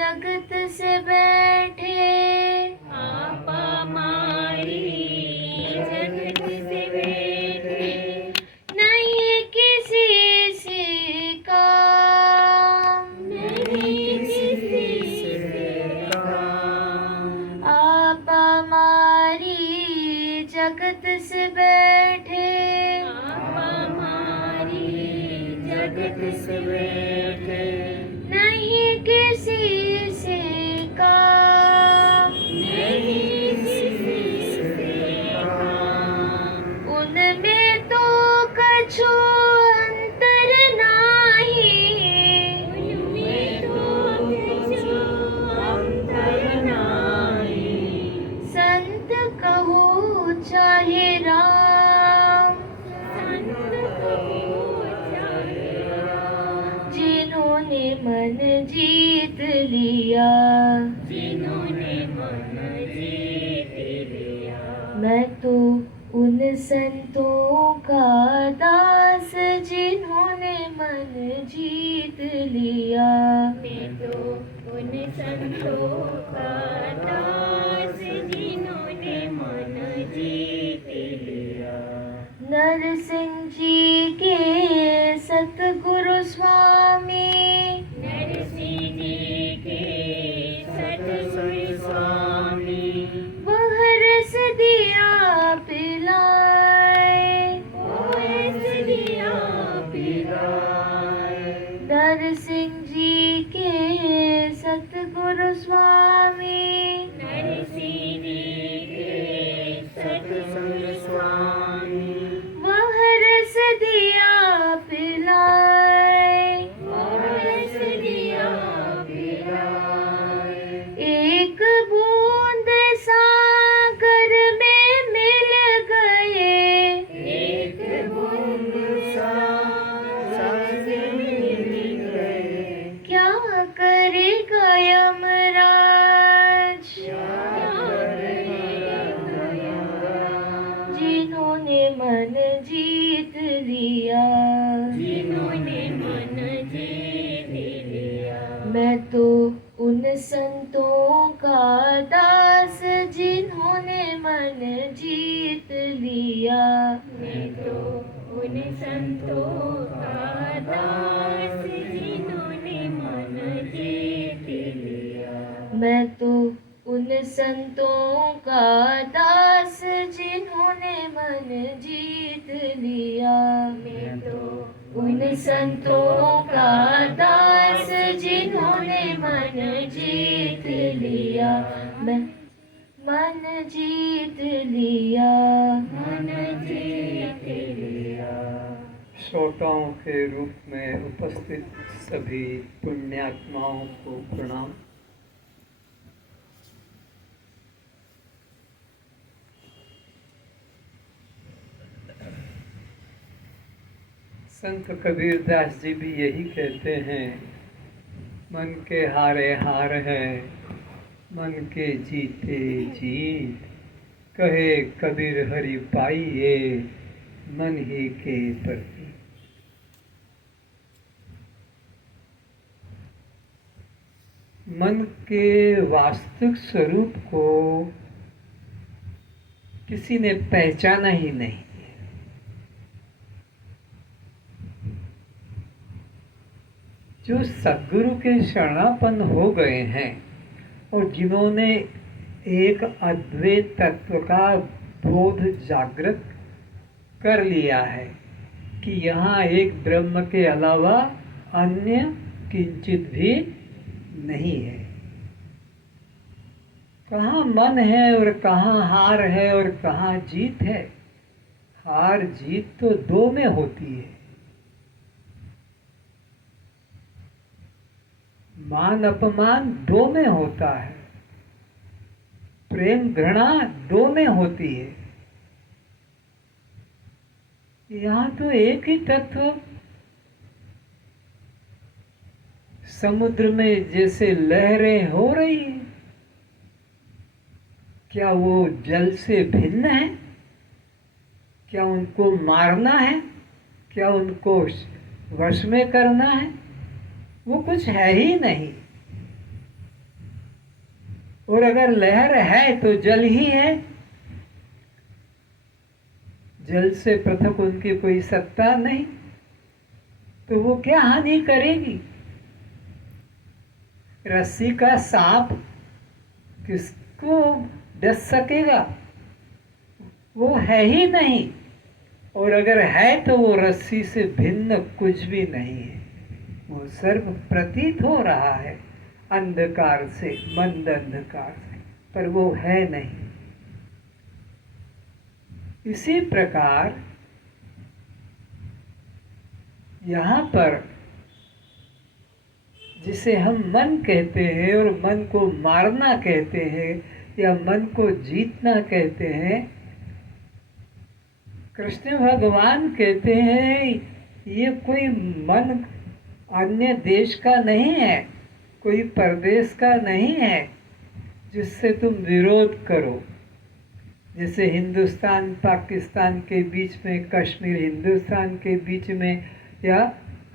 जगत से बैठे आप हमारी जगत से बैठे, नहीं किसी से काम, नहीं किसी से काम। आप हमारी जगत से बैठे आप हमारी जगत से बैठे, नहीं किसी से काम, नहीं किसी से काम। उनमें तो कछु अंतर नाही, उनमें तो कुछ अंतर नाही। संत कहो चाहे राम, संत कहो चाहे राम, जिन्होंने मन जीत लिया, जिन्होंने मन जीत लिया। मैं तो उन संतों का दास जिन्होंने मन जीत लिया। मैं तो उन संतों का दास, जिन्होंने मन जीत लिया। नरसिंह जी के सतगुरु स्वामी, नरसिंह जी के सतगुरु स्वामी, वह रस दिया पिलाए, ओस दिया पिलाए। नरसिंह जी के सतगुरु स्वामी, नरसिंह जी के सतगुरु स्वामी, वह रस दिया पिलाए, ओस दिया पिलाए। एक बूंद सागर में मिल गए, एक बूंद सा सागर मिल गए। क्या करेगा यमराज, जिन्होंने मन जीत लिया। जिन्होंने मन जीत लिया। मैं तो उन संतों का दास जिन्होंने मन जीत लिया। मैं तो उन संतों का दास, जिन्होंने मन जीत लिया। मैं तो उन संतों का दास जिन्होंने मन जीत लिया। मैं तो उन संतों का दास जिन्होंने मन जीत लिया। मैं मन जीत लिया, मन जीत लिया। श्रोताओं के रूप में उपस्थित सभी पुण्यात्माओं को प्रणाम। संत कबीरदास जी भी यही कहते हैं, मन के हारे हार है, मन के जीते जीत। कहे कबीर हरि पाइए, मन ही के प्रति। मन के वास्तविक स्वरूप को किसी ने पहचाना ही नहीं। जो सद्गुरु के शरणापन्न हो गए हैं और जिन्होंने एक अद्वैत तत्व का बोध जागृत कर लिया है कि यहाँ एक ब्रह्म के अलावा अन्य किंचित भी नहीं है। कहाँ मन है और कहाँ हार है और कहाँ जीत है। हार जीत तो दो में होती है। मान अपमान दो में होता है, प्रेम घृणा दो में होती है। यहाँ तो एक ही तत्व, समुद्र में जैसे लहरें हो रही है, क्या वो जल से भिन्न है? क्या उनको मारना है? क्या उनको वश में करना है? वो कुछ है ही नहीं। और अगर लहर है तो जल ही है, जल से पृथक उनकी कोई सत्ता नहीं, तो वो क्या हानि करेगी। रस्सी का सांप किसको डस सकेगा, वो है ही नहीं, और अगर है तो वो रस्सी से भिन्न कुछ भी नहीं है। वो सर्व प्रतीत हो रहा है अंधकार से, मंद अंधकार से, पर वो है नहीं। इसी प्रकार यहाँ पर जिसे हम मन कहते हैं और मन को मारना कहते हैं या मन को जीतना कहते हैं, कृष्ण भगवान कहते हैं ये कोई मन अन्य देश का नहीं है, कोई परदेश का नहीं है जिससे तुम विरोध करो। जैसे हिंदुस्तान पाकिस्तान के बीच में, कश्मीर हिंदुस्तान के बीच में, या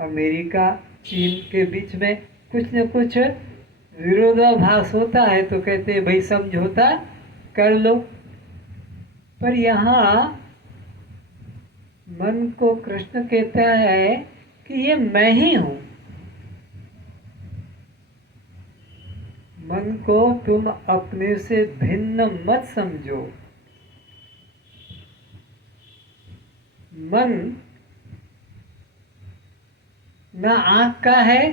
अमेरिका चीन के बीच में कुछ न कुछ विरोधाभास होता है तो कहते हैं भाई समझौता कर लो। पर यहाँ मन को कृष्ण कहता है कि ये मैं ही हूँ। मन को तुम अपने से भिन्न मत समझो। मन न आँख का है,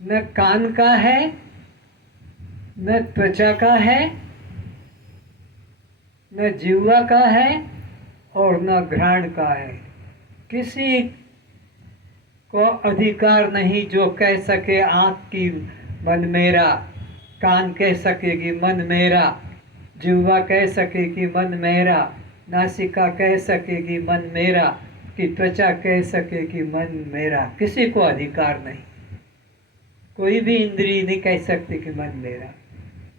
न कान का है, न त्वचा का है, न जीवा का है और न घ्राण का है। किसी को अधिकार नहीं जो कह सके आँख की मन मेरा, कान कह सकेगी मन मेरा, जीवा कह सकेगी मन मेरा, नासिका कह सकेगी मन मेरा, कि त्वचा कह सकेगी मन मेरा। किसी को अधिकार नहीं, कोई भी इंद्रिय नहीं कह सकती कि मन मेरा।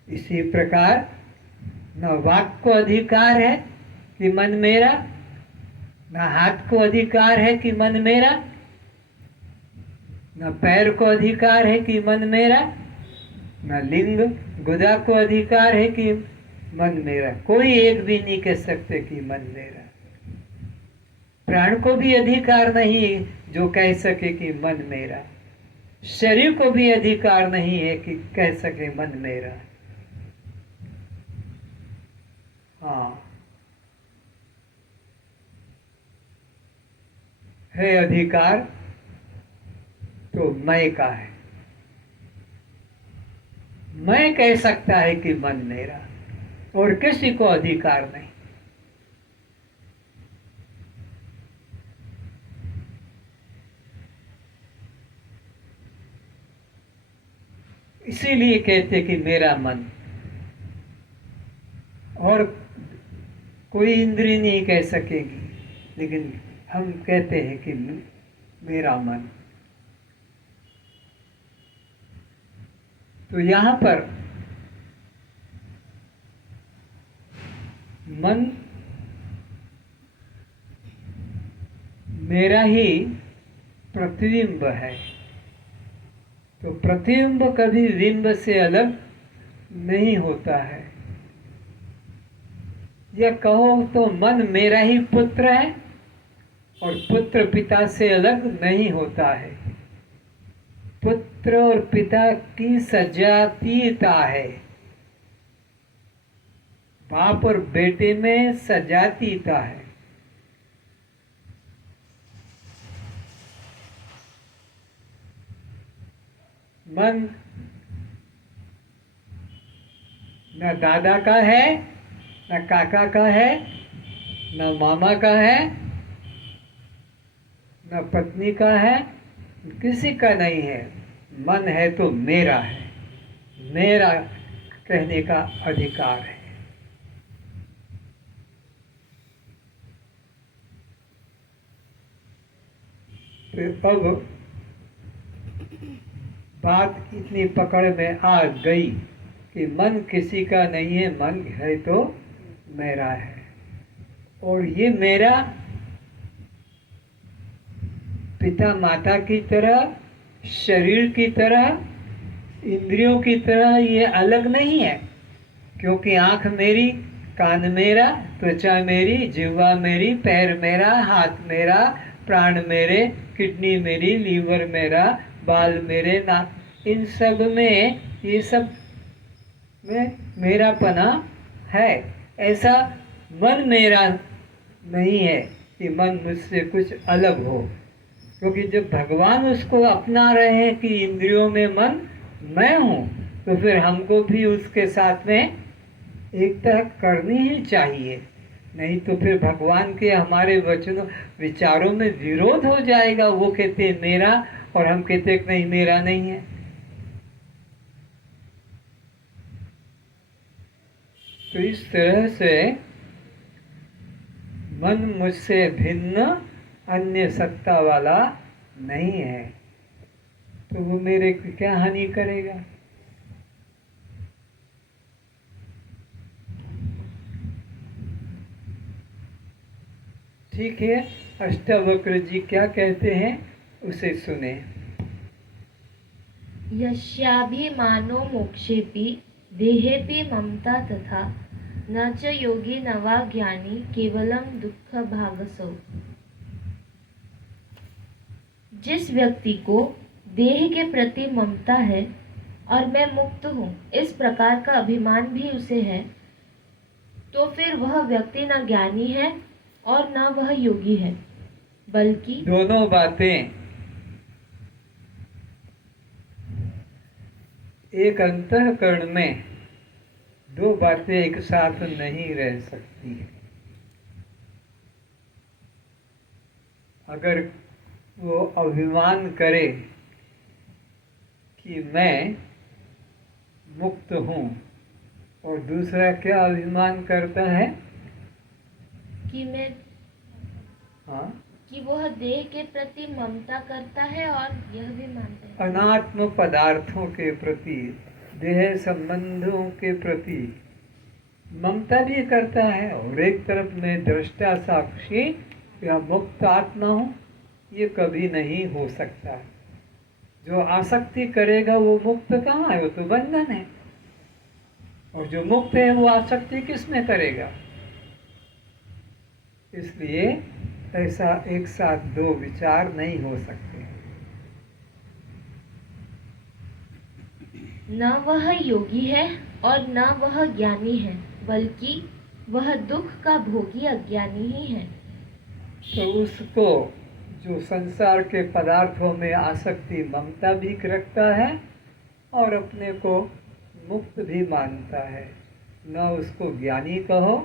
इसी प्रकार न वाक को अधिकार है कि मन मेरा, न हाथ को अधिकार है कि मन मेरा, न पैर को अधिकार है कि मन मेरा, न लिंग गुदा को अधिकार है कि मन मेरा। कोई एक भी नहीं कह सकते कि मन मेरा। प्राण को भी अधिकार नहीं जो कह सके कि मन मेरा। शरीर को भी अधिकार नहीं है कि कह सके मन मेरा। हाँ, है अधिकार तो मैं का है। मैं कह सकता है कि मन मेरा, और किसी को अधिकार नहीं। इसीलिए कहते कि मेरा मन, और कोई इंद्रिय नहीं कह सकेगी, लेकिन हम कहते हैं कि मेरा मन। तो यहाँ पर मन मेरा ही प्रतिबिंब है। तो प्रतिबिंब कभी बिंब से अलग नहीं होता है। या कहो तो मन मेरा ही पुत्र है और पुत्र पिता से अलग नहीं होता है। पुत्र और पिता की सजातीयता है। बाप और बेटे में सजातीयता है। मन न दादा का है, न काका का है, न मामा का है, न पत्नी का है, किसी का नहीं है। मन है तो मेरा है, मेरा कहने का अधिकार है। तो अब बात इतनी पकड़ में आ गई कि मन किसी का नहीं है, मन है तो मेरा है। और ये मेरा पिता माता की तरह, शरीर की तरह इंद्रियों की तरह ये अलग नहीं है, क्योंकि आँख मेरी, कान मेरा, त्वचा मेरी, जिह्वा मेरी, पैर मेरा, हाथ मेरा, प्राण मेरे, किडनी मेरी, लीवर मेरा, बाल मेरे, नाक, इन सब में, ये सब में मेरापना है। ऐसा मन मेरा नहीं है कि मन मुझसे कुछ अलग हो, क्योंकि जब भगवान उसको अपना रहे हैं कि इंद्रियों में मन मैं हूँ, तो फिर हमको भी उसके साथ में एकता करनी ही चाहिए। नहीं तो फिर भगवान के हमारे वचनों विचारों में विरोध हो जाएगा। वो कहते हैं मेरा और हम कहते हैं नहीं, मेरा नहीं है। तो इस तरह से मन मुझसे भिन्न अन्य सत्ता वाला नहीं है, तो वो मेरे की क्या हानि करेगा। ठीक है, अष्टावक्र जी क्या कहते हैं उसे सुने। यस्याभिमानो मोक्षेपि देहेपि ममता तथा न च योगी न वा ज्ञानी केवलम दुख भागसौ। जिस व्यक्ति को देह के प्रति ममता है और मैं मुक्त हूँ, इस प्रकार का अभिमान भी उसे है, तो फिर वह व्यक्ति न ज्ञानी है और न वह योगी है, बल्कि दोनों बातें एक अंतःकरण में, दो बातें एक साथ नहीं रह सकती है। अगर वो अभिमान करे कि मैं मुक्त हूँ, और दूसरा क्या अभिमान करता है कि मैं हाँ, कि वह देह के प्रति ममता करता है और यह भी मानता है अनात्म पदार्थों के प्रति, देह संबंधों के प्रति ममता भी करता है, और एक तरफ में दृष्टा साक्षी या मुक्त आत्मा हूँ, ये कभी नहीं हो सकता। जो आसक्ति करेगा वो मुक्त कहाँ है, वो तो बंधन है। और जो मुक्त है वो आसक्ति किस में करेगा। इसलिए ऐसा एक साथ दो विचार नहीं हो सकते। न वह योगी है और न वह ज्ञानी है, बल्कि वह दुख का भोगी अज्ञानी ही है। तो उसको जो संसार के पदार्थों में आसक्ति ममता भी रखता है और अपने को मुक्त भी मानता है, न उसको ज्ञानी कहो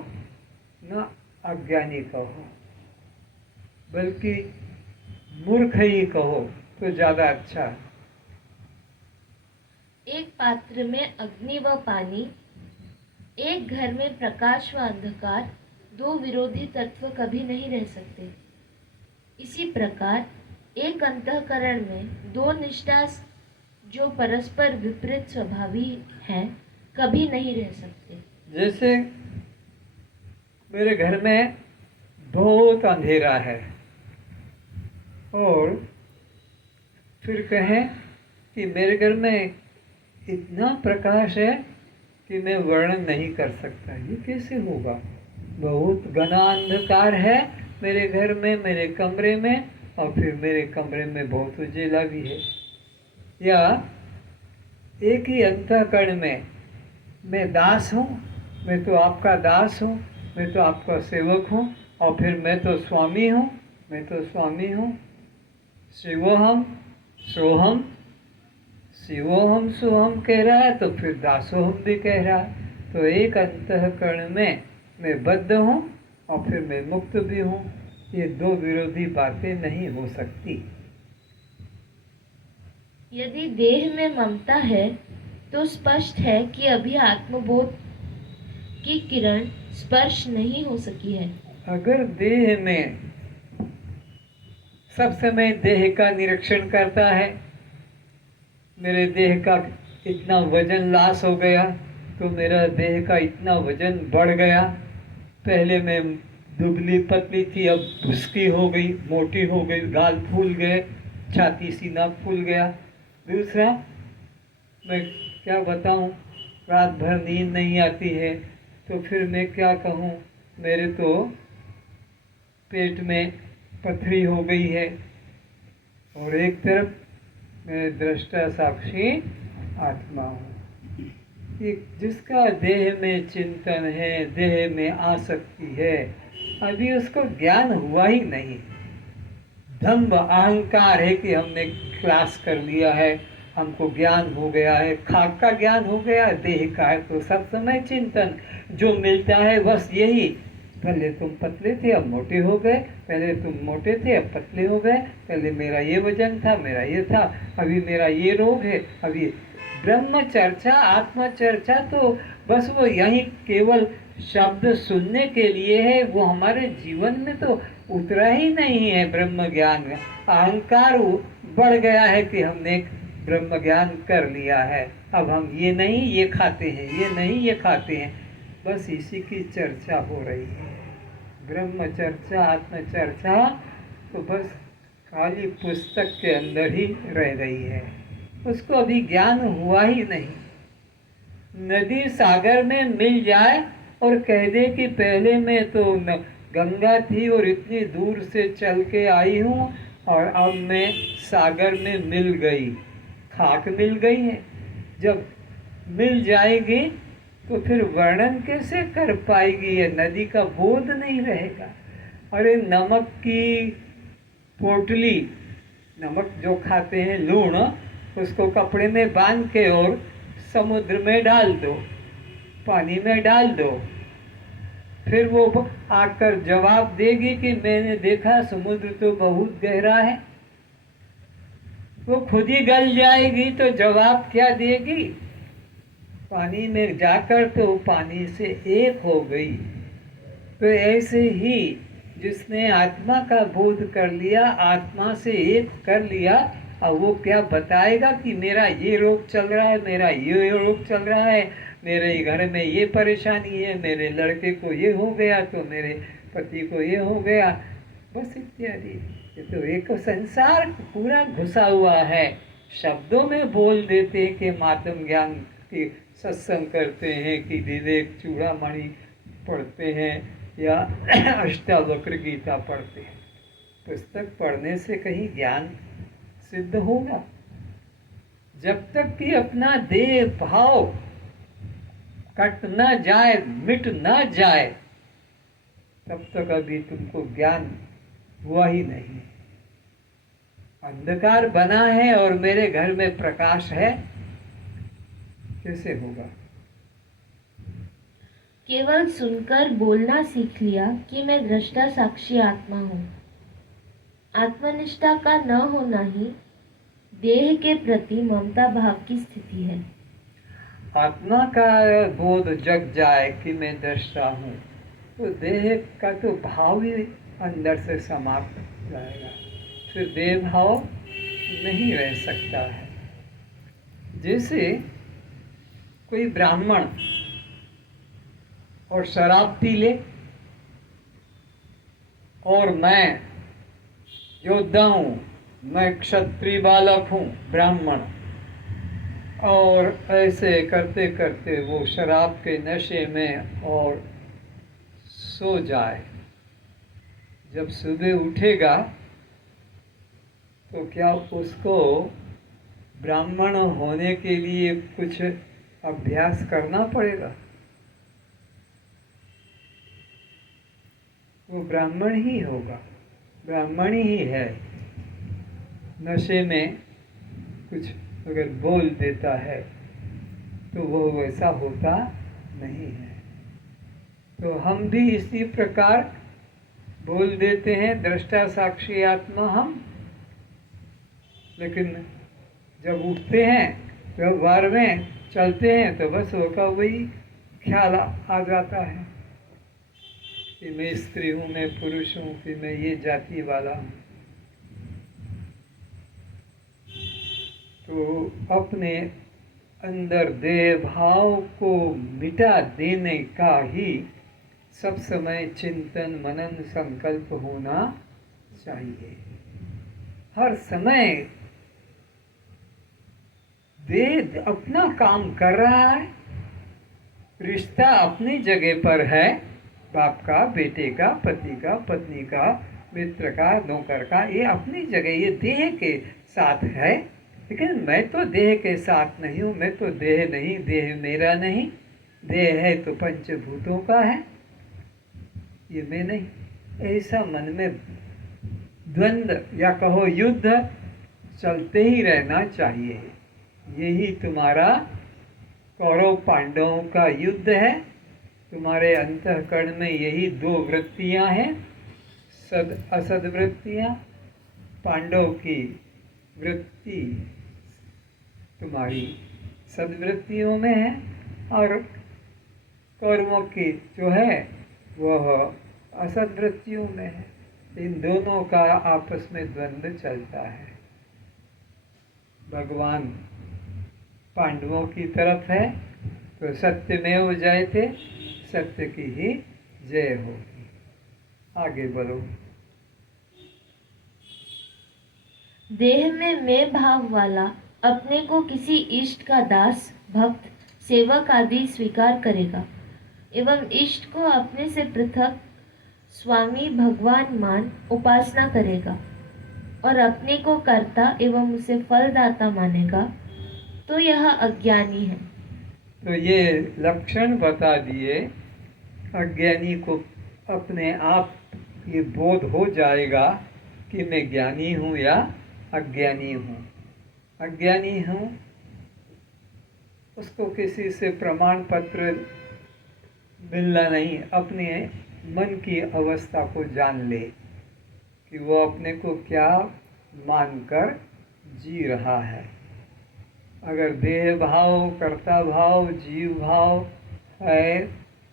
न अज्ञानी कहो, बल्कि मूर्ख ही कहो तो ज़्यादा अच्छा है। एक पात्र में अग्नि व पानी, एक घर में प्रकाश व अंधकार, दो विरोधी तत्व कभी नहीं रह सकते। इसी प्रकार एक अंतःकरण में दो निष्ठा जो परस्पर विपरीत स्वभावी हैं, कभी नहीं रह सकते। जैसे मेरे घर में बहुत अंधेरा है और फिर कहें कि मेरे घर में इतना प्रकाश है कि मैं वर्णन नहीं कर सकता, ये कैसे होगा। बहुत घना अंधकार है मेरे घर में, मेरे कमरे में, और फिर मेरे कमरे में बहुत उजेला भी है। या एक ही अंतःकरण में मैं दास हूँ, मैं तो आपका दास हूँ, मैं तो आपका सेवक हूँ, और फिर मैं तो स्वामी हूँ, मैं तो स्वामी हूँ। शिवोहम सोहम, शिवोहम सोहम कह रहा है तो फिर दासोहम भी कह रहा है। तो एक अंतःकरण में मैं बद्ध हूँ और फिर मैं मुक्त भी हूँ, ये दो विरोधी बातें नहीं हो सकती। यदि देह में ममता है तो स्पष्ट है कि अभी आत्मबोध की किरण स्पर्श नहीं हो सकी है। अगर देह में सब समय देह का निरीक्षण करता है, मेरे देह का इतना वजन लॉस हो गया, तो मेरा देह का इतना वजन बढ़ गया, पहले मैं दुबली पतली थी, अब भुसकी हो गई, मोटी हो गई, गाल फूल गए, छाती सीना फूल गया। दूसरा, मैं क्या बताऊं, रात भर नींद नहीं आती है, तो फिर मैं क्या कहूं, मेरे तो पेट में पथरी हो गई है, और एक तरफ मैं दृष्टा साक्षी आत्मा हूँ। जिसका देह में चिंतन है, देह में आसक्ति है, अभी उसको ज्ञान हुआ ही नहीं। दंभ अहंकार है कि हमने क्लास कर लिया है, हमको ज्ञान हो गया है, खाक का ज्ञान हो गया, देह का है तो सब समय चिंतन, जो मिलता है बस यही, पहले तुम पतले थे अब मोटे हो गए, पहले तुम मोटे थे अब पतले हो गए, पहले मेरा ये वजन था, मेरा ये था, अभी मेरा ये रोग है, अभी ब्रह्म चर्चा आत्म चर्चा तो बस वो यही केवल शब्द सुनने के लिए है, वो हमारे जीवन में तो उतरा ही नहीं है। ब्रह्म ज्ञान में अहंकार बढ़ गया है कि हमने ब्रह्म ज्ञान कर लिया है, अब हम ये नहीं ये खाते हैं, ये नहीं ये खाते हैं, बस इसी की चर्चा हो रही है। ब्रह्म चर्चा आत्म चर्चा तो बस खाली पुस्तक के अंदर ही रह गई है, उसको अभी ज्ञान हुआ ही नहीं। नदी सागर में मिल जाए और कह दे कि पहले मैं तो गंगा थी और इतनी दूर से चल के आई हूँ और अब मैं सागर में मिल गई, खाक मिल गई है, जब मिल जाएगी तो फिर वर्णन कैसे कर पाएगी, ये नदी का बोध नहीं रहेगा। अरे नमक की पोटली, नमक जो खाते हैं लूण, उसको कपड़े में बांध के और समुद्र में डाल दो, पानी में डाल दो, फिर वो आकर जवाब देगी कि मैंने देखा समुद्र तो बहुत गहरा है। वो खुद ही गल जाएगी तो जवाब क्या देगी, पानी में जाकर तो पानी से एक हो गई। तो ऐसे ही जिसने आत्मा का बोध कर लिया, आत्मा से एक कर लिया, अब वो क्या बताएगा कि मेरा ये रोग चल रहा है, मेरा ये रोग चल रहा है, मेरे घर में ये परेशानी है, मेरे लड़के को ये हो गया तो मेरे पति को ये हो गया, बस इत्यादि। ये तो एक संसार पूरा घुसा हुआ है। शब्दों में बोल देते हैं कि मातम ज्ञान की सत्संग करते हैं, कि विवेक चूड़ामणि पढ़ते हैं या अष्टावक्र गीता पढ़ते हैं। पुस्तक पढ़ने से कहीं ज्ञान सिद्ध होगा? जब तक कि अपना देह भाव कट न जाए, मिट न जाए, तब तक अभी तुमको ज्ञान हुआ ही नहीं। अंधकार बना है और मेरे घर में प्रकाश है, कैसे होगा? केवल सुनकर बोलना सीख लिया कि मैं दृष्टा साक्षी आत्मा हूँ। आत्मनिष्ठा का न होना ही देह के प्रति ममता भाव की स्थिति है। आत्मा का बोध जग जाए कि मैं दृष्टा हूँ, तो देह का तो भाव ही अंदर से समाप्त हो जाएगा, फिर देह भाव नहीं रह सकता है। जैसे कोई ब्राह्मण और शराब पी ले, और मैं योद्धा हूँ, मैं क्षत्रिय बालक हूँ, ब्राह्मण, और ऐसे करते करते वो शराब के नशे में और सो जाए, जब सुबह उठेगा तो क्या उसको ब्राह्मण होने के लिए कुछ अभ्यास करना पड़ेगा? वो ब्राह्मण ही होगा, ब्राह्मण ही है। नशे में कुछ अगर बोल देता है तो वो वैसा होता नहीं है। तो हम भी इसी प्रकार बोल देते हैं दृष्टा साक्षी आत्मा हम, लेकिन जब उठते हैं, व्यवहार में चलते हैं, तो बस होगा वही ख्याल आ जाता है कि मैं स्त्री हूँ, मैं पुरुष हूँ, कि मैं ये जाति वाला हूँ। तो अपने अंदर देह भाव को मिटा देने का ही सब समय चिंतन मनन संकल्प होना चाहिए। हर समय देह अपना काम कर रहा है, रिश्ता अपनी जगह पर है, बाप का, बेटे का, पति का, पत्नी का, मित्र का, नौकर का, ये अपनी जगह, ये देह के साथ है। लेकिन मैं तो देह के साथ नहीं हूँ, मैं तो देह नहीं, देह मेरा नहीं, देह है तो पंचभूतों का है, ये मैं नहीं। ऐसा मन में द्वंद्व या कहो युद्ध चलते ही रहना चाहिए। यही तुम्हारा कौरव पांडवों का युद्ध है। तुम्हारे अंतःकरण में यही दो वृत्तियां हैं, सद असद वृत्तियां। पांडव की वृत्ति तुम्हारी सद्वृत्तियों में है और कौरवों की जो है वह असद्वृत्तियों में है। इन दोनों का आपस में द्वंद्व चलता है। भगवान पांडवों की तरफ है तो सत्यमेव जयते, सत्य की ही जय होगी। आगे बढ़ो। देह में मैं भाव वाला अपने को किसी इष्ट का दास, भक्त, सेवक आदि स्वीकार करेगा एवं इष्ट को अपने से पृथक स्वामी भगवान मान उपासना करेगा और अपने को कर्ता एवं उसे फलदाता मानेगा, तो यह अज्ञानी है। तो ये लक्षण बता दिए। अज्ञानी को अपने आप ये बोध हो जाएगा कि मैं ज्ञानी हूँ या अज्ञानी हूँ। अज्ञानी हूँ, उसको किसी से प्रमाण पत्र मिलना नहीं, अपने मन की अवस्था को जान ले कि वो अपने को क्या मानकर जी रहा है। अगर देह भाव, कर्ता भाव, जीव भाव है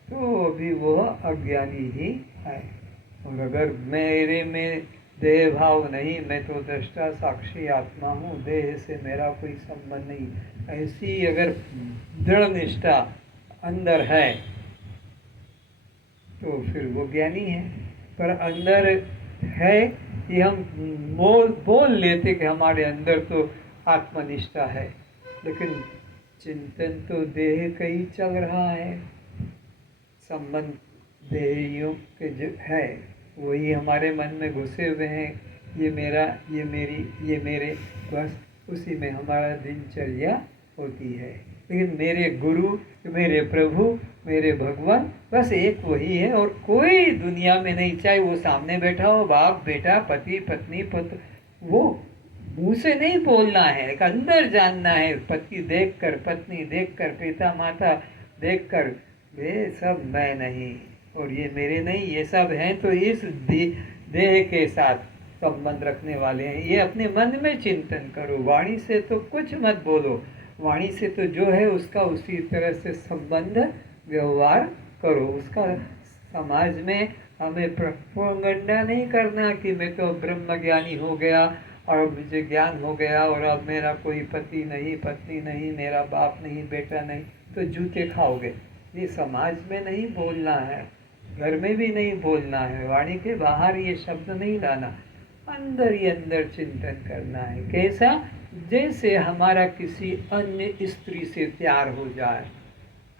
तो अभी वह अज्ञानी ही है। और अगर मेरे में देह भाव नहीं, मैं तो दृष्टा साक्षी आत्मा हूँ, देह से मेरा कोई संबंध नहीं, ऐसी अगर दृढ़ निष्ठा अंदर है तो फिर वो ज्ञानी है। पर अंदर है कि हम बोल लेते कि हमारे अंदर तो आत्मनिष्ठा है, लेकिन चिंतन तो देह का ही चल रहा है। संबंध देहियों के जो है वही हमारे मन में घुसे हुए हैं। ये मेरा, ये मेरी, ये मेरे, बस उसी में हमारा दिनचर्या होती है। लेकिन मेरे गुरु, मेरे प्रभु, मेरे भगवान बस एक वही है और कोई दुनिया में नहीं। चाहे वो सामने बैठा हो, बाप बेटा, पति पत्नी पुत्र, वो मुँह से नहीं बोलना है, एक अंदर जानना है। पति देखकर, पत्नी देखकर, पिता माता देखकर, ये सब मैं नहीं और ये मेरे नहीं, ये सब हैं तो इस देह के साथ संबंध रखने वाले हैं। ये अपने मन में चिंतन करो, वाणी से तो कुछ मत बोलो। वाणी से तो जो है उसका उसी तरह से संबंध व्यवहार करो। उसका समाज में हमें प्रोपेगेंडा नहीं करना कि मैं तो ब्रह्म ज्ञानी हो गया और मुझे ज्ञान हो गया और अब मेरा कोई पति नहीं, पत्नी नहीं, मेरा बाप नहीं, बेटा नहीं, तो जूते खाओगे। ये समाज में नहीं बोलना है, घर में भी नहीं बोलना है, वाणी के बाहर ये शब्द नहीं लाना, अंदर ही अंदर चिंतन करना है। कैसा? जैसे हमारा किसी अन्य स्त्री से प्यार हो जाए,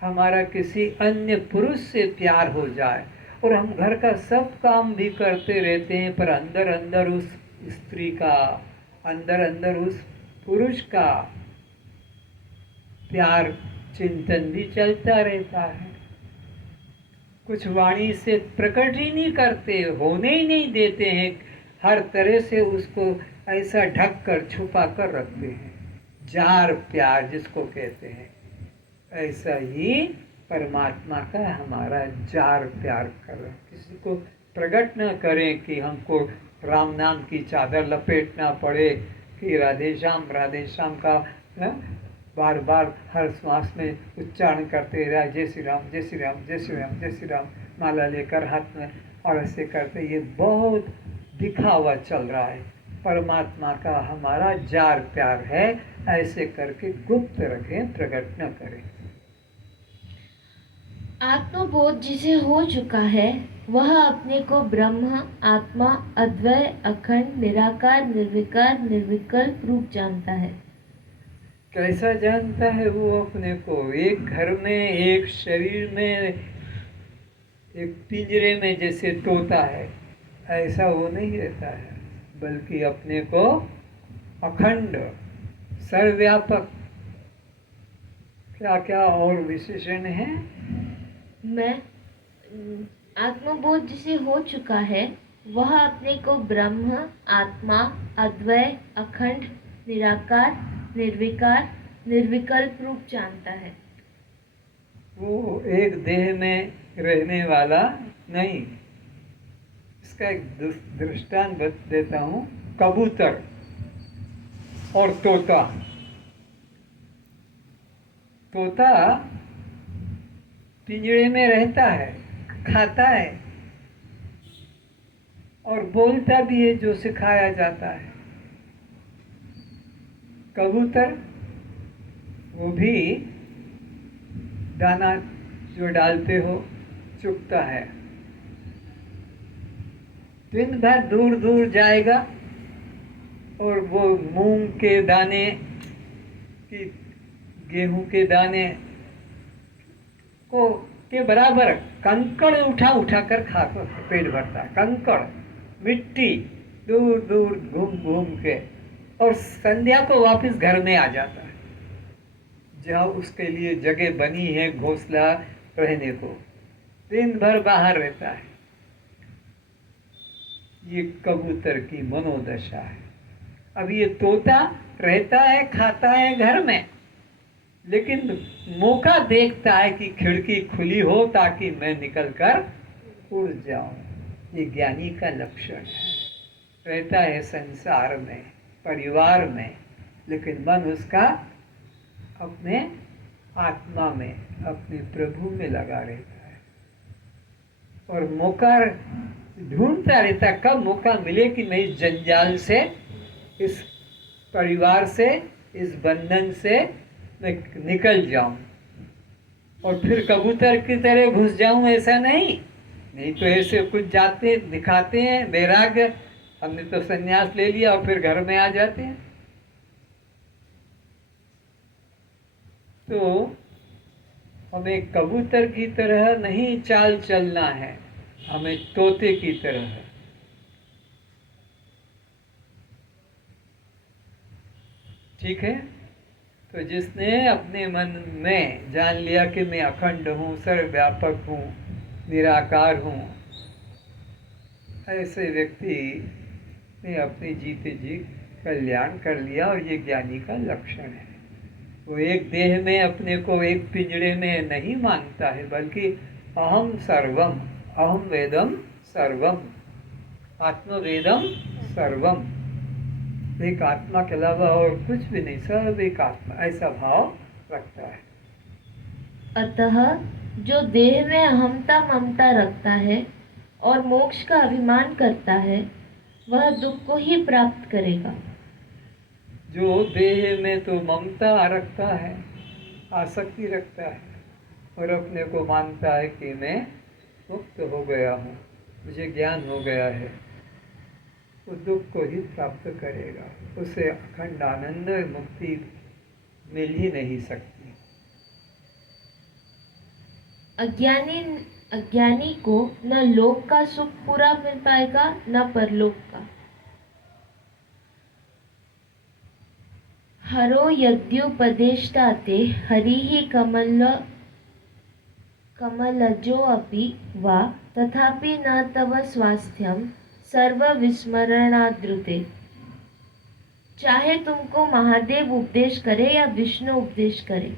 हमारा किसी अन्य पुरुष से प्यार हो जाए और हम घर का सब काम भी करते रहते हैं, पर अंदर अंदर उस स्त्री का, अंदर अंदर उस पुरुष का प्यार चिंतन भी चलता रहता है। कुछ वाणी से प्रकट ही नहीं करते, होने ही नहीं देते हैं, हर तरह से उसको ऐसा ढक कर छुपा कर रखते हैं। जार प्यार जिसको कहते हैं, ऐसा ही परमात्मा का हमारा जार प्यार कर, किसी को प्रकट न करें कि हमको राम नाम की चादर लपेटना पड़े कि राधे श्याम का बार बार हर श्वास में उच्चारण करते रहा, जय श्री राम, जय श्री राम, जय श्री राम, जय श्री राम, माला लेकर हाथ में और ऐसे करते। ये बहुत दिखावा चल रहा है। परमात्मा का हमारा जार प्यार है, ऐसे करके गुप्त रखें, प्रकट न करें। आत्मबोध जिसे हो चुका है वह अपने को ब्रह्म, आत्मा, अद्वय, अखंड, निराकार, निर्विकार, निर्विकल्प रूप जानता है। कैसा जानता है वो अपने को? एक घर में, एक शरीर में, एक पिंजरे में जैसे तोता है, ऐसा वो नहीं रहता है, बल्कि अपने को अखंड, सर्वव्यापक, क्या क्या और विशेषण है? मैं आत्मबोध जिसे हो चुका है वह अपने को ब्रह्म, आत्मा, अद्वय, अखंड, निराकार, निर्विकार, निर्विकल्प रूप जानता है। वो एक देह में रहने वाला नहीं। इसका एक दृष्टांत देता हूँ। कबूतर और तोता। तोता पिंजरे में रहता है, खाता है और बोलता भी है जो सिखाया जाता है। कबूतर वो भी दाना जो डालते हो चुगता है, दिन भर दूर दूर जाएगा और वो मूंग के दाने की, गेहूं के दाने को के बराबर कंकड़ उठा उठा कर खाकर पेट भरता है। कंकड़, मिट्टी, दूर दूर घूम घूम के, और संध्या को वापस घर में आ जाता है जहाँ उसके लिए जगह बनी है घोंसला रहने को। दिन भर बाहर रहता है। ये कबूतर की मनोदशा है। अब ये तोता रहता है, खाता है घर में, लेकिन मौका देखता है कि खिड़की खुली हो ताकि मैं निकलकर उड़ जाऊं। ये ज्ञानी का लक्षण है। रहता है संसार में, परिवार में, लेकिन मन उसका अपने आत्मा में, अपने प्रभु में लगा रहता है और मौका ढूंढता रहता, कब मौका मिले कि मैं इस जंजाल से, इस परिवार से, इस बंधन से मैं निकल जाऊं और फिर कबूतर की तरह घुस जाऊं। ऐसा नहीं तो ऐसे कुछ जाते दिखाते हैं वैराग्य, हमने तो संन्यास ले लिया और फिर घर में आ जाते हैं। तो हमें कबूतर की तरह नहीं चाल चलना है, हमें तोते की तरह है। ठीक है? तो जिसने अपने मन में जान लिया कि मैं अखंड हूँ, सर्वव्यापक हूँ, निराकार हूँ, ऐसे व्यक्ति ने अपने जीते जी कल्याण कर लिया और ये ज्ञानी का लक्षण है। वो एक देह में अपने को एक पिंजरे में नहीं मानता है, बल्कि अहम सर्वम, अहम वेदम सर्वम, आत्मवेदम सर्वम, एक आत्मा के अलावा और कुछ भी नहीं, सब एक आत्मा, ऐसा भाव रखता है। अतः जो देह में अहमता ममता रखता है और मोक्ष का अभिमान करता है वह दुख को ही प्राप्त करेगा। जो देह में तो ममता रखता है, आसक्ति रखता है और अपने को मानता है कि मैं मुक्त हो गया हूँ, मुझे ज्ञान हो गया है, वो दुख को ही प्राप्त करेगा। उसे अखंड आनंद मुक्ति मिल ही नहीं सकती। अज्ञानी को न लोक का सुख पूरा मिल पाएगा न परलोक का। हरो यद्योपदेष्टाते हरिः कमलजो अपि वा तथापि न तव स्वास्थ्यम सर्वविस्मरणाद्रुते। चाहे तुमको महादेव उपदेश करे या विष्णु उपदेश करे,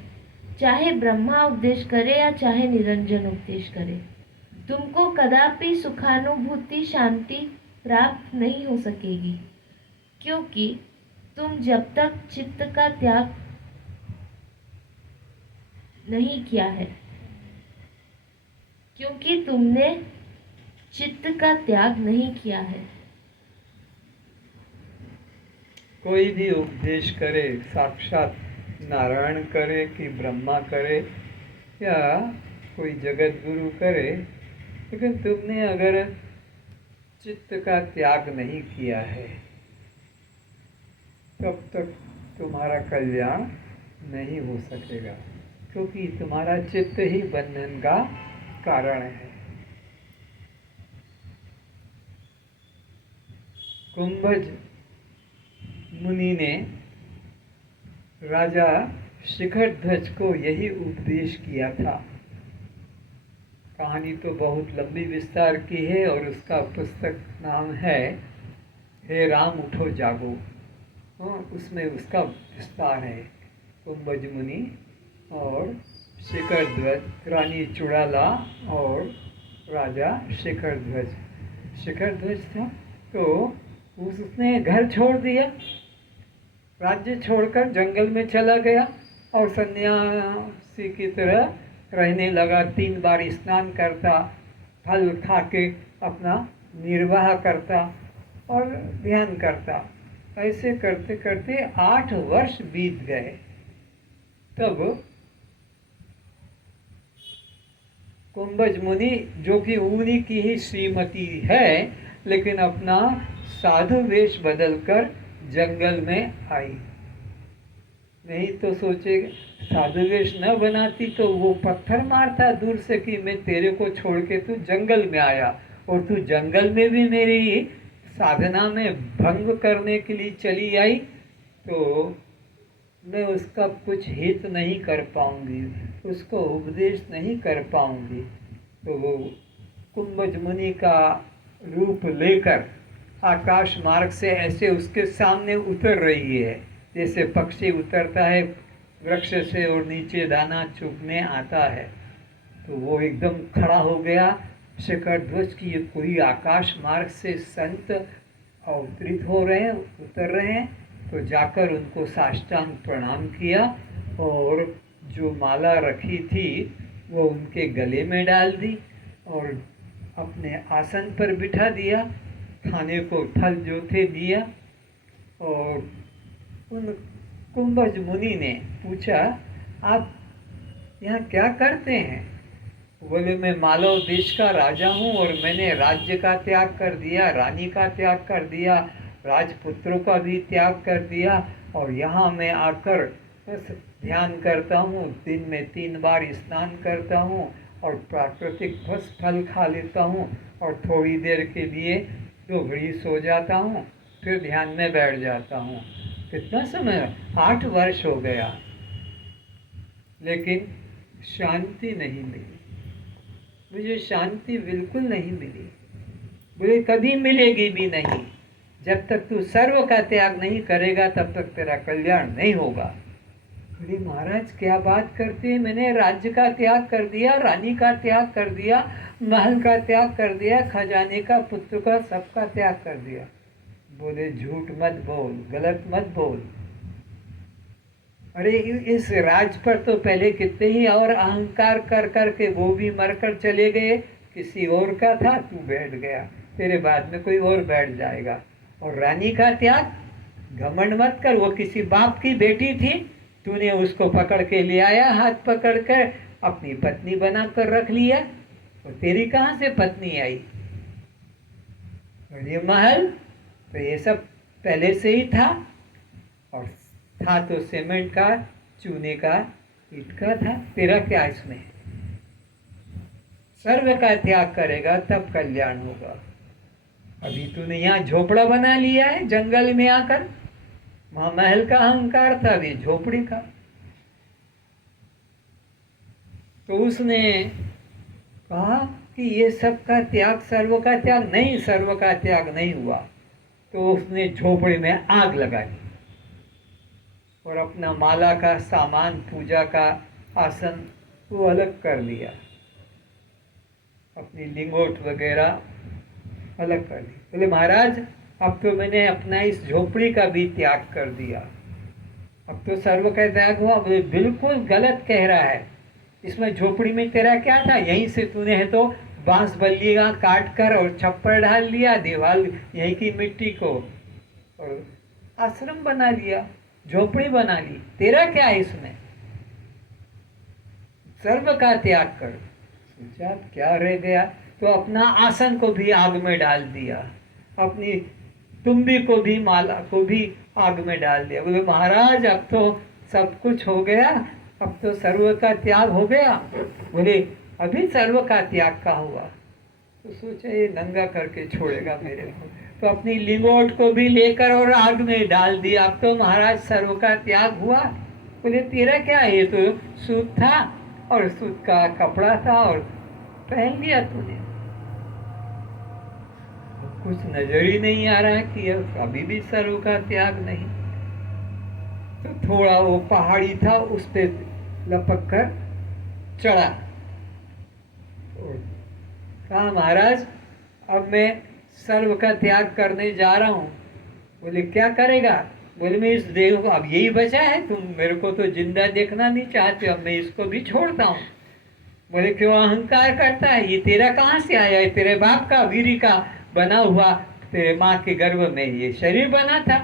चाहे ब्रह्मा उपदेश करे या चाहे निरंजन उपदेश करे, तुमको कदापि सुखानुभूति, शांति प्राप्त नहीं हो सकेगी, क्योंकि तुम जब तक चित्त का त्याग नहीं किया है, क्योंकि तुमने चित्त का त्याग नहीं किया है। कोई भी उपदेश करे, साक्षात नारायण करे कि ब्रह्मा करे या कोई जगत गुरु करे, लेकिन तुमने अगर चित्त का त्याग नहीं किया है, तब तक तुम्हारा कल्याण नहीं हो सकेगा, क्योंकि तुम्हारा चित्त ही बंधन का कारण है। कुंभज मुनि ने राजा शिखरध्वज को यही उपदेश किया था। कहानी तो बहुत लंबी विस्तार की है और उसका पुस्तक नाम है हे राम उठो जागो। उसमें उसका विस्तार है। कुंभज मुनि और शिखरध्वज, रानी चुड़ाला और राजा शिखरध्वज। शिखरध्वज था तो उसने घर छोड़ दिया, राज्य छोड़कर जंगल में चला गया और सन्यासी की तरह रहने लगा। 3 बार स्नान करता, फल खा के अपना निर्वाह करता और ध्यान करता। ऐसे करते करते 8 वर्ष बीत गए। तब कुंभज मुनि, जो कि उन्हीं की ही श्रीमती है, लेकिन अपना साधु वेश बदलकर जंगल में आई। नहीं तो सोचे साधु वेश न बनाती तो वो पत्थर मारता दूर से कि मैं तेरे को छोड़ के तू जंगल में आया और तू जंगल में भी मेरी साधना में भंग करने के लिए चली आई, तो मैं उसका कुछ हित नहीं कर पाऊंगी, उसको उपदेश नहीं कर पाऊंगी। तो वो कुंभज मुनि का रूप लेकर आकाश मार्ग से ऐसे उसके सामने उतर रही है, जैसे पक्षी उतरता है वृक्ष से और नीचे दाना चुगने आता है। तो वो एकदम खड़ा हो गया। शिखरध्वज की ये कोई आकाश मार्ग से संत अवतरित हो रहे हैं, उतर रहे हैं। तो जाकर उनको साष्टांग प्रणाम किया और जो माला रखी थी वो उनके गले में डाल दी और अपने आसन पर बिठा दिया। खाने को फल जो थे दिया। और उन कुंभज मुनि ने पूछा, आप यहाँ क्या करते हैं? बोले, मैं मालव देश का राजा हूँ और मैंने राज्य का त्याग कर दिया, रानी का त्याग कर दिया, राजपुत्रों का भी त्याग कर दिया और यहाँ मैं आकर बस ध्यान करता हूँ। दिन में 3 बार स्नान करता हूँ और प्राकृतिक बस फल खा लेता हूँ और थोड़ी देर के लिए 2 घड़ी सो जाता हूँ, फिर ध्यान में बैठ जाता हूँ। कितना समय? 8 वर्ष हो गया, लेकिन शांति नहीं मिली। मुझे शांति बिल्कुल नहीं मिली। बोले, कभी मिलेगी भी नहीं। जब तक तू सर्व का त्याग नहीं करेगा तब तक तेरा कल्याण नहीं होगा। बोले, महाराज क्या बात करते हैं? मैंने राज्य का त्याग कर दिया, रानी का त्याग कर दिया, महल का त्याग कर दिया, खजाने का, पुत्र का, सबका त्याग कर दिया। बोले, झूठ मत बोल, गलत मत बोल। अरे इस राज पर तो पहले कितने ही और अहंकार कर कर के वो भी मरकर चले गए। किसी और का था, तू बैठ गया, तेरे बाद में कोई और बैठ जाएगा। और रानी का त्याग, घमंड मत कर। वो किसी बाप की बेटी थी, तूने उसको पकड़ के ले आया, हाथ पकड़ कर अपनी पत्नी बना कर रख लिया। और तेरी कहाँ से पत्नी आई? और ये महल तो ये सब पहले से ही था, और था तो सीमेंट का, चूने का, ईंट का था। तेरा क्या इसमें? सर्व का त्याग करेगा तब कल्याण होगा। अभी तूने यहाँ झोपड़ा बना लिया है जंगल में आकर। वहां महल का अहंकार था, अभी झोपड़ी का। तो उसने कहा कि ये सब का त्याग, सर्व का त्याग नहीं, सर्व का त्याग नहीं हुआ। तो उसने झोपड़ी में आग लगा दी और अपना माला का सामान, पूजा का आसन वो अलग कर लिया, अपनी लिंगोट वगैरह अलग कर दी। बोले, महाराज अब तो मैंने अपना इस झोपड़ी का भी त्याग कर दिया, अब तो सर्व का त्याग हुआ। बोले, बिल्कुल गलत कह रहा है। इसमें झोपड़ी में तेरा क्या था? यहीं से तूने है तो बांस बल्लियाँ काट कर और छप्पर डाल लिया, दीवार यहीं की मिट्टी को, और आश्रम बना लिया, झोपड़ी बना ली। तेरा क्या है इसमें? सर्व का त्याग कर। सोचा क्या रह गया? तो अपना आसन को भी आग में डाल दिया, अपनी तुम्बी को भी, माला को भी आग में डाल दिया। बोले, महाराज अब तो सब कुछ हो गया, अब तो सर्व का त्याग हो गया। बोले अभी सर्व का त्याग का हुआ? तो सोचे ये नंगा करके छोड़ेगा मेरे को, तो अपनी लिंगोट को भी लेकर और आग में डाल दिया। अब तो महाराज सर्व का त्याग हुआ। बोले तेरा क्या है, ये तो सूत था और सूत का कपड़ा था और पहन लिया तूने। कुछ नजर ही नहीं आ रहा कि अब अभी भी सर्व का त्याग नहीं। तो थोड़ा वो पहाड़ी था, उस पे लपक कर चढ़ा। कहा महाराज अब मैं सर्व का त्याग करने जा रहा हूँ। बोले क्या करेगा? बोले मैं इस देह को, अब यही बचा है, तुम मेरे को तो जिंदा देखना नहीं चाहते, अब मैं इसको भी छोड़ता हूँ। बोले क्यों अहंकार करता है? ये तेरा कहाँ से आया है? तेरे बाप का वीरी का बना हुआ, तेरे माँ के गर्भ में ये शरीर बना था,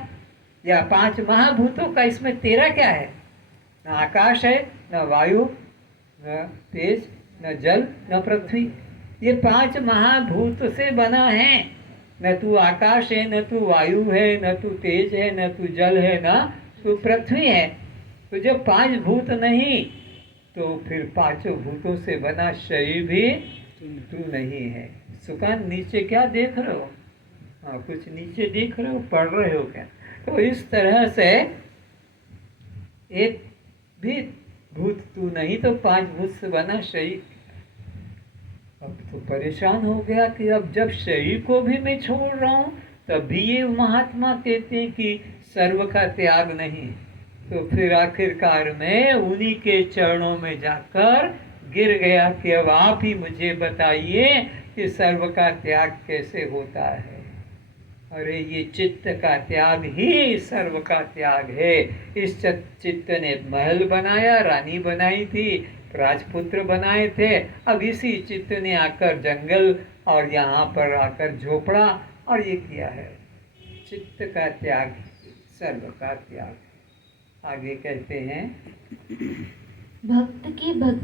या 5 महाभूतों का, इसमें तेरा क्या है? न आकाश है, न वायु, न तेज, न जल, न पृथ्वी। ये 5 महाभूत से बना है। न तू आकाश है, न तू वायु है, न तू तेज है, न तू जल है, न तू पृथ्वी है। तो जब 5 भूत नहीं, तो फिर 5 भूतों से बना शरीर भी तू नहीं है। सुकान नीचे क्या देख रहे हो? हाँ कुछ नीचे देख रहे हो, पढ़ रहे हो क्या? तो इस तरह से एक भी भूत तू नहीं, तो 5 भूत से बना शरीर। अब तो परेशान हो गया कि अब जब शरीर को भी मैं छोड़ रहा हूँ, तब भी ये महात्मा कहते हैं कि सर्व का त्याग नहीं। तो फिर आखिरकार में उन्हीं के चरणों में जाकर गिर गया कि अब आप ही मुझे बताइए कि सर्व का त्याग कैसे होता है। अरे ये चित्त का त्याग ही सर्व का त्याग है। इस चित्त ने महल बनाया, रानी बनाई थी, राजपुत्र बनाए थे। अब इसी चित्त ने आकर जंगल और यहाँ पर आकर झोपड़ा और ये किया है। चित्त का त्याग सर्व का त्याग। आगे कहते हैं भक्त की भक्ति